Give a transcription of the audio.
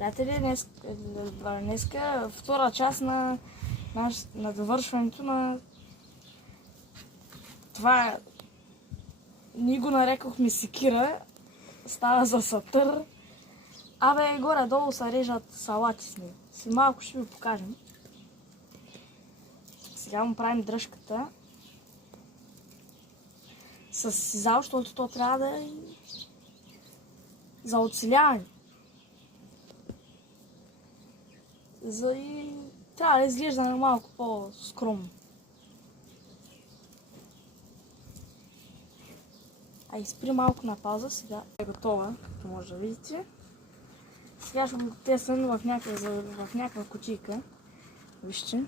Приятели, днеска втора част на довършването на това. Ние го нарекохме секира, става за сатър. Горе-долу се режат салати с него. След малко ще ви покажем. Сега му правим дръжката с сизал, защото то трябва да е за оцеляване. Трябва да изглежда малко по-скромно. Спри малко на пауза, сега е готова, като може да видите. Сега ще го тествам в някаква кутийка. Вижте.